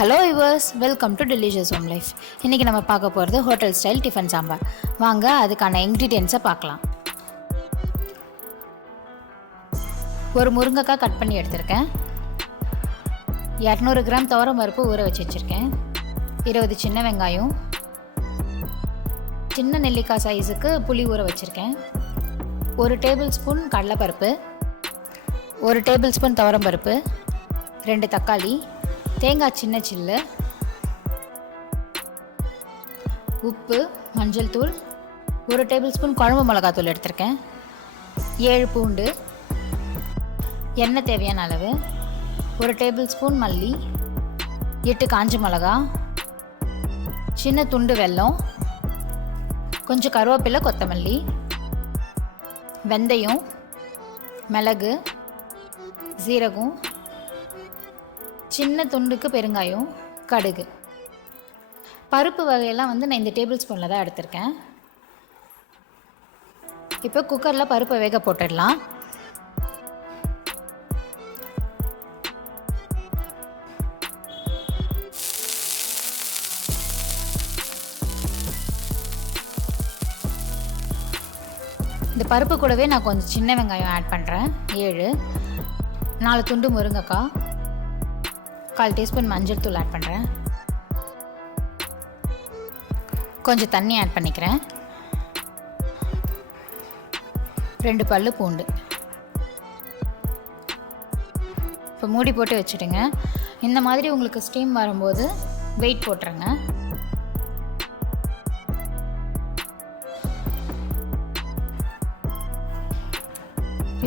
Hello viewers, welcome to delicious home life. இன்றைக்கி நம்ம பார்க்க போகிறது ஹோட்டல் ஸ்டைல் டிஃபன் சாம்பார். வாங்க அதுக்கான இன்க்ரீடியன்ஸை பார்க்கலாம். ஒரு முருங்கைக்காய் கட் பண்ணி எடுத்திருக்கேன். 200 கிராம் துவரம் பருப்பு ஊற வச்சு வச்சுருக்கேன். 20 சின்ன வெங்காயம், சின்ன நெல்லிக்காய் சைஸுக்கு புளி ஊற வச்சுருக்கேன். 1 டேபிள் ஸ்பூன் கடலைப்பருப்பு, 1 டேபிள் ஸ்பூன் துவரம் பருப்பு, 2 தக்காளி, தேங்காய் சின்ன சில்லு, உப்பு, மஞ்சள் தூள், 1 டேபிள் ஸ்பூன் குழம்பு மிளகாத்தூள் எடுத்திருக்கேன். 7 பூண்டு, எண்ணெய் தேவையான அளவு, 1 டேபிள் ஸ்பூன் மல்லி, 8 காஞ்ச மிளகா, சின்ன துண்டு வெல்லம், கொஞ்சம் கருவேப்பிலை, கொத்தமல்லி, வெந்தயம், மிளகு, சீரகம், சின்ன துண்டுக்கு பெருங்காயம், கடுகு. பருப்பு வகையெல்லாம் நான் இந்த டேபிள் ஸ்பூனில் தான் எடுத்திருக்கேன். இப்போ குக்கரில் பருப்பை வேக போட்டுடலாம். இந்த பருப்பு கூடவே நான் கொஞ்சம் சின்ன வெங்காயம் ஆட் பண்ணுறேன். 7, 4 துண்டு முருங்கைக்காய், 1/4 டீஸ்பூன் மஞ்சள் தூள் ஆட் பண்ணுறேன். கொஞ்சம் தண்ணி ஆட் பண்ணிக்கிறேன். 2 பல்லு பூண்டு. இப்போ மூடி போட்டு வச்சுடுங்க. இந்த மாதிரி உங்களுக்கு ஸ்டீம் வரும்போது வெயிட் போட்டுருங்க.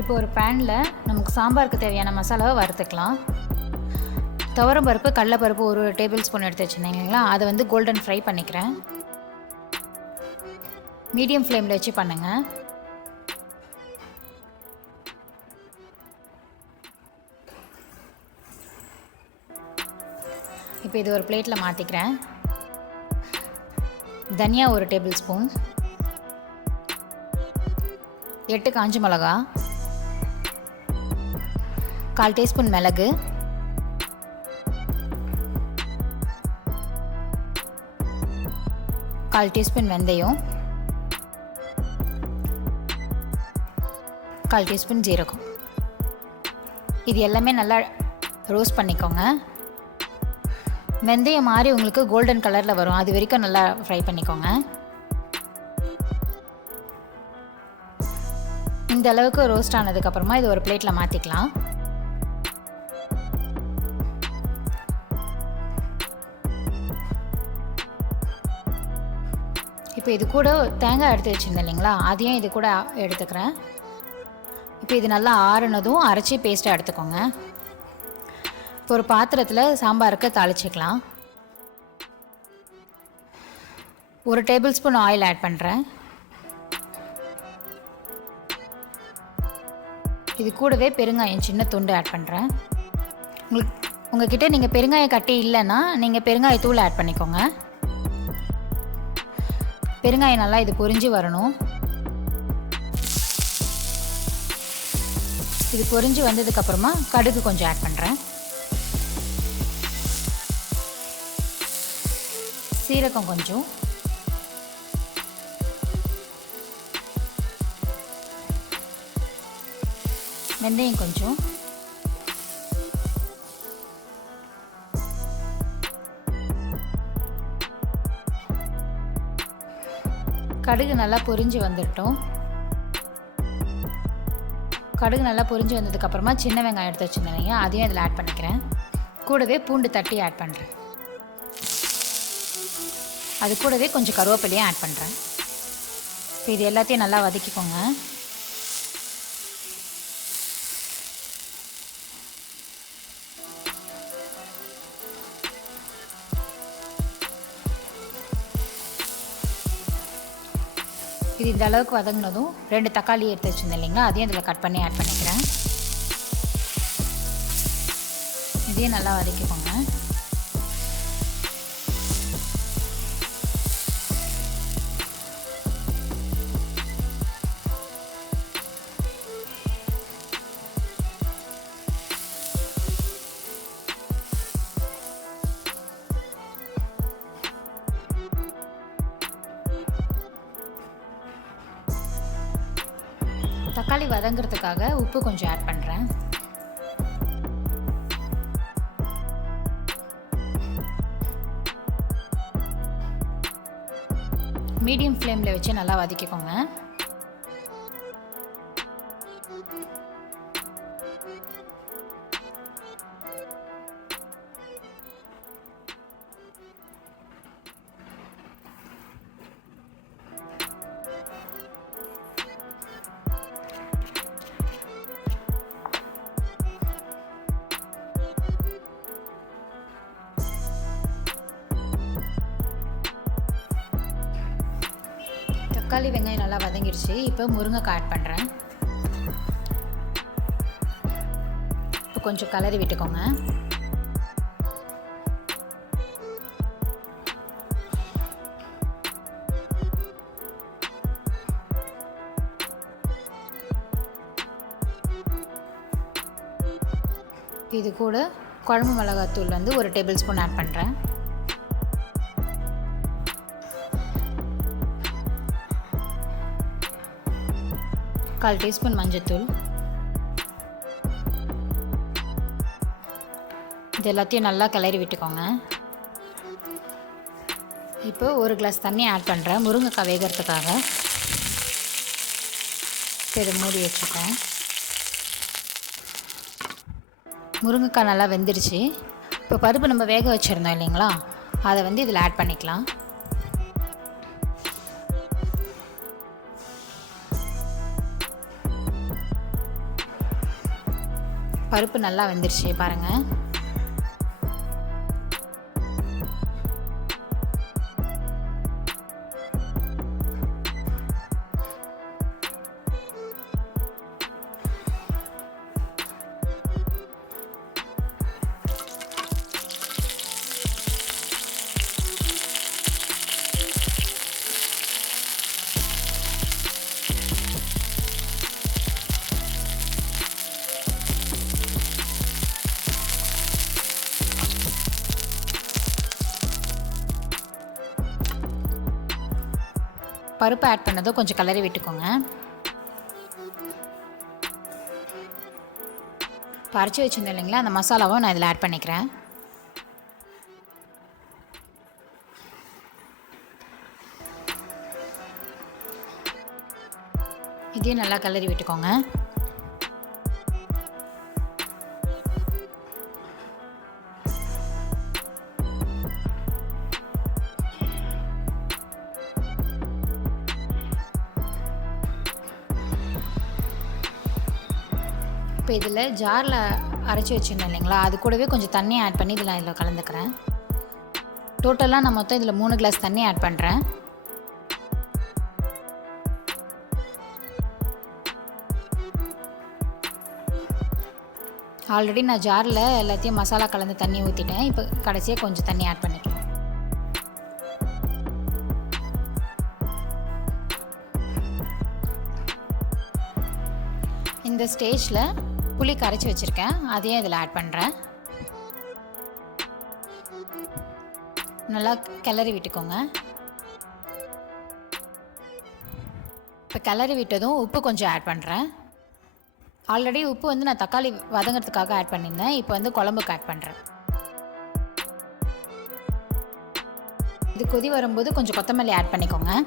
இப்போ ஒரு பேனில் நமக்கு சாம்பாருக்கு தேவையான மசாலாவை வறுத்துக்கலாம். துவரம் பருப்பு, கடலைப்பருப்பு 1 டேபிள் ஸ்பூன் எடுத்து வச்சுருந்தீங்களா, அதை கோல்டன் ஃப்ரை பண்ணிக்கிறேன். மீடியம் ஃப்ளேமில் வச்சு பண்ணுங்கள். இப்போ இது ஒரு பிளேட்டில் மாற்றிக்கிறேன். தனியா 1 டேபிள் ஸ்பூன், 8 காஞ்ச மிளகா, 1/4 டீஸ்பூன் மிளகு, 1/4 டீஸ்பூன் வெந்தயம், 1/4 டீஸ்பூன் ஜீரகம். இது எல்லாமே நல்லா ரோஸ்ட் பண்ணிக்கோங்க. வெந்தயம் மாதிரி உங்களுக்கு கோல்டன் கலரில் வரும், அது வரைக்கும் நல்லா ஃப்ரை பண்ணிக்கோங்க. இந்த அளவுக்கு ரோஸ்ட் ஆனதுக்கப்புறமா இது ஒரு பிளேட்டில் மாற்றிக்கலாம். இப்போ இது கூட தேங்காய் எடுத்து வச்சுருந்தேன் இல்லைங்களா, அதையும் இது கூட எடுத்துக்கிறேன். இப்போ இது நல்லா ஆறுனதும் அரைச்சி பேஸ்ட்டாக எடுத்துக்கோங்க. இப்போ ஒரு பாத்திரத்தில் சாம்பாருக்கு தாளிச்சிக்கலாம். 1 டேபிள் ஸ்பூன் ஆயில் ஆட் பண்ணுறேன். இது கூடவே பெருங்காயம் சின்ன துண்டு ஆட் பண்ணுறேன். உங்ககிட்ட நீங்கள் பெருங்காயம் கட்டி இல்லைன்னா நீங்கள் பெருங்காயத்தூள் ஆட் பண்ணிக்கோங்க. பெருங்காயம் நல்லா இது பொரிஞ்சு வரணும். இது பொரிஞ்சு வந்ததுக்கப்புறமா கடுகு கொஞ்சம் ஆட் பண்ணுறேன். சீரகம் கொஞ்சம், வெந்தயம் கொஞ்சம், கடுகு நல்லா பொரிஞ்சு வந்துட்டோம். கடுகு நல்லா பொரிஞ்சு வந்ததுக்கப்புறமா சின்ன வெங்காயம் எடுத்து வச்சுருந்தீங்க, அதையும் இதில் ஆட் பண்ணிக்கிறேன். கூடவே பூண்டு தட்டி ஆட் பண்ணுறேன். அது கூடவே கொஞ்சம் கருவேப்பிலையும் ஆட் பண்ணுறேன். இப்போ இது எல்லாத்தையும் நல்லா வதக்கிக்கோங்க. இது இந்த அளவுக்கு வதங்கினதும் 2 தக்காளி எடுத்து வச்சுருந்தேன் இல்லைங்களா, அதையும் இதில் கட் பண்ணி ஆட் பண்ணிக்கிறேன். இதையும் நல்லா வதக்கிக்கோங்க. தக்காளி வதங்கிறதுக்காக உப்பு கொஞ்சம் ஆட் பண்ணுறேன். மீடியம் ஃப்ளேமில் வச்சு நல்லா வதக்கிக்கோங்க. தக்காளி வெங்காயம் நல்லா வதங்கிடுச்சு. இப்போ முருங்கைக்காய் ஆட் பண்ணுறேன். இப்போ கொஞ்சம் கலரி விட்டுக்கோங்க. இது கூட குழம்பு மிளகாத்தூள் வந்து 1 டேபிள் ஸ்பூன் ஆட் பண்ணுறேன். கால் டீஸ்பூன் மஞ்சத்தூள். இது எல்லாத்தையும் நல்லா கிளறி விட்டுக்கோங்க. இப்போ 1 கிளாஸ் தண்ணி ஆட் பண்ணுறேன் முருங்கைக்காய் வேகிறதுக்காக. இதை மூடி வச்சுக்கேன். முருங்கைக்காய் நல்லா வெந்துடுச்சு. இப்போ பருப்பு நம்ம வேக வச்சுருந்தோம் இல்லைங்களா, அதை வந்து இதில் ஆட் பண்ணிக்கலாம். பருப்பு நல்லா வெந்துருச்சு பாருங்கள். பருப்பு ஆட் பண்ணதும் கொஞ்சம் கலரி விட்டுக்கோங்க. அரைச்சி வச்சுருந்தேன் இல்லைங்களா, அந்த மசாலாவும் நான் இதில் ஆட் பண்ணிக்கிறேன். இதையும் நல்லா கலரி விட்டுக்கோங்க. இப்போ இதில் ஜாரில் அரைச்சி வச்சுருந்தேன் இல்லைங்களா, அது கூடவே கொஞ்சம் தண்ணி ஆட் பண்ணி இதில் நான் இதில் கலந்துக்கிறேன். டோட்டலாக நான் மொத்தம் இதில் 3 கிளாஸ் தண்ணி ஆட் பண்ணுறேன். ஆல்ரெடி நான் ஜாரில் எல்லாத்தையும் மசாலா கலந்து தண்ணி ஊற்றிட்டேன். இப்போ கடைசியாக கொஞ்சம் தண்ணி ஆட் பண்ணிக்கிறேன். இந்த ஸ்டேஜில் புளி கரைச்சி வச்சுருக்கேன், அதையும் இதில் ஆட் பண்ணுறேன். நல்லா கிளறி விட்டுக்கோங்க. இப்போ கிளறி விட்டதும் உப்பு கொஞ்சம் ஆட் பண்ணுறேன். ஆல்ரெடி உப்பு வந்து நான் தக்காளி வதங்கிறதுக்காக ஆட் பண்ணியிருந்தேன். இப்போ வந்து குழம்புக்கு ஆட் பண்ணுறேன். இது கொதி வரும்போது கொஞ்சம் கொத்தமல்லி ஆட் பண்ணிக்கோங்க.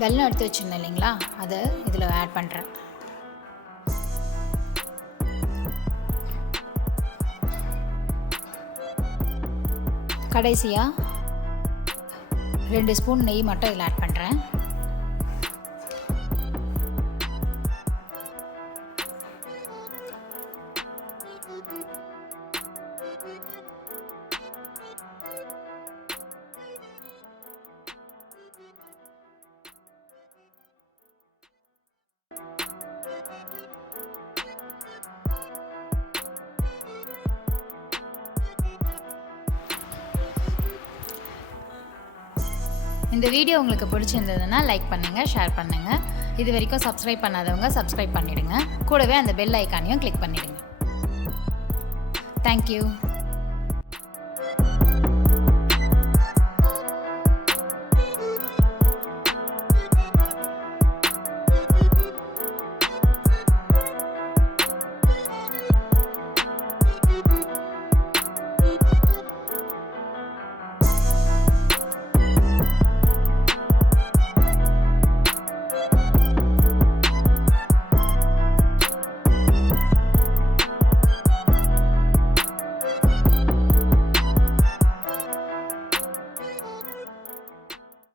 வெல்லம் எடுத்து வச்சுருந்தேன் இல்லைங்களா, அதை இதில் ஆட் பண்ணுறேன். கடைசியாக 2 ஸ்பூன் நெய் மட்டும் இதில் ஆட் பண்ணுறேன். இந்த வீடியோ உங்களுக்கு பிடிச்சிருந்ததுன்னா லைக் பண்ணுங்கள், ஷேர் பண்ணுங்கள். இது வரைக்கும் சப்ஸ்கிரைப் பண்ணாதவங்க சப்ஸ்கிரைப் பண்ணிவிடுங்க. கூடவே அந்த பெல் ஐக்கானையும் கிளிக் பண்ணிவிடுங்க. தேங்க்யூ.